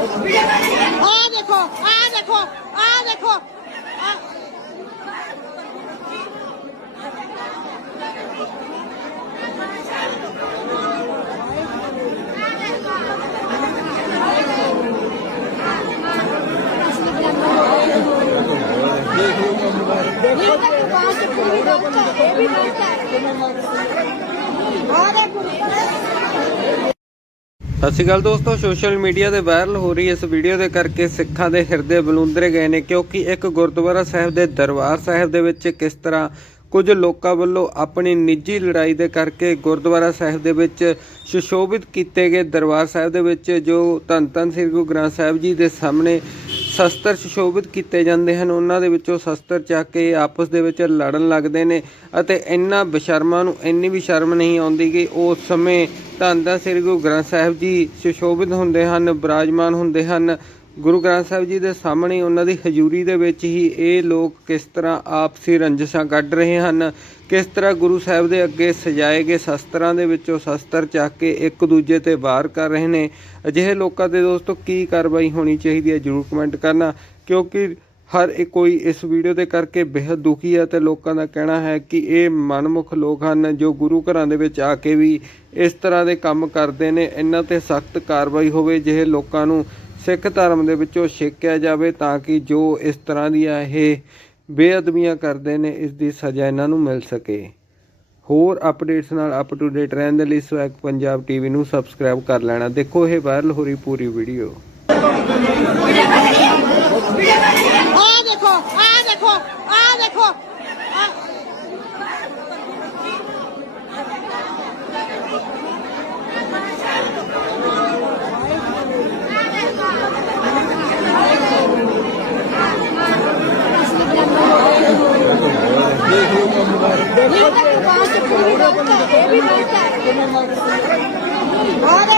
ਆ ਦੇਖੋ ਆ ਦੇਖੋ ਆ ਦੇਖੋ। ਆਹ ਇਹ ਤਾਂ ਬਾਤ ਪੂਰੀ ਗਲਤ ਹੈ ਇਹ ਵੀ ਗਲਤ ਹੈ ਆ ਦੇਖੋ। ਸਤਿ ਸ਼੍ਰੀ ਅਕਾਲ ਦੋਸਤੋ, ਸੋਸ਼ਲ ਮੀਡੀਆ ਤੇ ਵਾਇਰਲ ਹੋ ਰਹੀ ਇਸ ਵੀਡੀਓ ਦੇ ਕਰਕੇ ਸਿੱਖਾਂ ਦੇ ਹਿਰਦੇ ਬਲੂੰਦਰੇ ਗਏ ਨੇ ਕਿਉਂਕਿ ਇੱਕ ਗੁਰਦੁਆਰਾ ਸਾਹਿਬ ਦੇ ਦਰਬਾਰ ਸਾਹਿਬ ਦੇ ਵਿੱਚ ਕਿਸ ਤਰ੍ਹਾਂ ਕੁਝ ਲੋਕਾਂ ਵੱਲੋਂ ਆਪਣੀ ਨਿੱਜੀ ਲੜਾਈ ਦੇ ਕਰਕੇ ਗੁਰਦੁਆਰਾ ਸਾਹਿਬ ਦੇ ਵਿੱਚ ਸੁਸ਼ੋਭਿਤ ਕੀਤੇ ਗਏ ਦਰਬਾਰ ਸਾਹਿਬ ਦੇ ਵਿੱਚ ਜੋ ਧੰਨ ਧੰਨ ਸ੍ਰੀ ਗੁਰੂ ਗ੍ਰੰਥ ਸਾਹਿਬ ਜੀ ਦੇ ਸਾਹਮਣੇ ਸ਼ਸਤਰ ਸੁਸ਼ੋਭਿਤ ਕੀਤੇ ਜਾਂਦੇ ਹਨ। ਉਹਨਾਂ ਦੇ ਵਿੱਚੋਂ ਸ਼ਸਤਰ ਚੱਕ ਕੇ ਆਪਸ ਦੇ ਵਿੱਚ ਲੜਨ ਲੱਗਦੇ ਨੇ ਅਤੇ ਇੰਨਾ ਬਸ਼ਰਮਾਂ ਨੂੰ ਇੰਨੀ ਵੀ ਸ਼ਰਮ ਨਹੀਂ ਆਉਂਦੀ ਕਿ ਉਸ ਸਮੇਂ ਧੰਨ ਧੰਨ ਸ੍ਰੀ ਗੁਰੂ ਗ੍ਰੰਥ ਸਾਹਿਬ ਜੀ ਸੁਸ਼ੋਭਿਤ ਹੁੰਦੇ ਹਨ, ਬਿਰਾਜਮਾਨ ਹੁੰਦੇ ਹਨ। ਗੁਰੂ ਗ੍ਰੰਥ ਸਾਹਿਬ ਜੀ ਦੇ ਸਾਹਮਣੇ ਉਹਨਾਂ ਦੀ ਹਜ਼ੂਰੀ ਦੇ ਵਿੱਚ ਹੀ ਇਹ ਲੋਕ ਕਿਸ ਤਰ੍ਹਾਂ ਆਪਸੀ ਰੰਜਿਸ਼ਾਂ ਕੱਢ ਰਹੇ ਹਨ, ਕਿਸ ਤਰ੍ਹਾਂ ਗੁਰੂ ਸਾਹਿਬ ਦੇ ਅੱਗੇ ਸਜਾਏ ਗਏ ਸ਼ਸਤਰਾਂ ਦੇ ਵਿੱਚੋਂ ਸ਼ਸਤਰ ਚੱਕ ਕੇ ਇੱਕ ਦੂਜੇ ਤੇ ਵਾਰ ਕਰ ਰਹੇ ਨੇ। ਅਜਿਹੇ ਲੋਕਾਂ ਤੇ ਦੋਸਤੋ ਕੀ ਕਾਰਵਾਈ ਹੋਣੀ ਚਾਹੀਦੀ ਹੈ ਜਰੂਰ ਕਮੈਂਟ ਕਰਨਾ, ਕਿਉਂਕਿ ਹਰ ਇੱਕ ਕੋਈ ਇਸ ਵੀਡੀਓ ਦੇ ਕਰਕੇ ਬੇहद ਦੁਖੀ ਹੈ ਤੇ ਲੋਕਾਂ ਦਾ ਕਹਿਣਾ ਹੈ ਕਿ ਇਹ ਮਨਮੁਖ ਲੋਕ ਹਨ ਜੋ ਗੁਰੂ ਘਰਾਂ ਦੇ ਵਿੱਚ ਆ ਕੇ ਵੀ ਇਸ ਤਰ੍ਹਾਂ ਦੇ ਕੰਮ ਕਰਦੇ ਨੇ। ਇਹਨਾਂ ਤੇ ਸਖਤ ਕਾਰਵਾਈ ਹੋਵੇ, ਜਿਹੇ ਲੋਕਾਂ ਨੂੰ ਸਿੱਖ ਧਰਮ ਦੇ ਵਿੱਚੋਂ ਛੇਕਿਆ ਜਾਵੇ ਤਾਂ ਕਿ ਜੋ ਇਸ ਤਰ੍ਹਾਂ ਦੀਆਂ ਇਹ ਬੇਅਦਬੀਆਂ ਕਰਦੇ ਨੇ, ਇਸ ਦੀ ਸਜ਼ਾ ਇਹਨਾਂ ਨੂੰ ਮਿਲ ਸਕੇ। ਹੋਰ ਅਪਡੇਟਸ ਨਾਲ ਅਪ ਟੂ ਡੇਟ ਰਹਿਣ ਦੇ ਲਈ ਸਵੈਗ ਪੰਜਾਬ ਟੀਵੀ ਨੂੰ ਸਬਸਕ੍ਰਾਈਬ ਕਰ ਲੈਣਾ। ਦੇਖੋ ਇਹ ਵਾਇਰਲ ਹੋ ਰਹੀ ਪੂਰੀ ਵੀਡੀਓ। ਆ ਦੇਖੋ ਆ ਦੇਖੋ ਆ ਦੇਖੋ। ఏపీ బాగా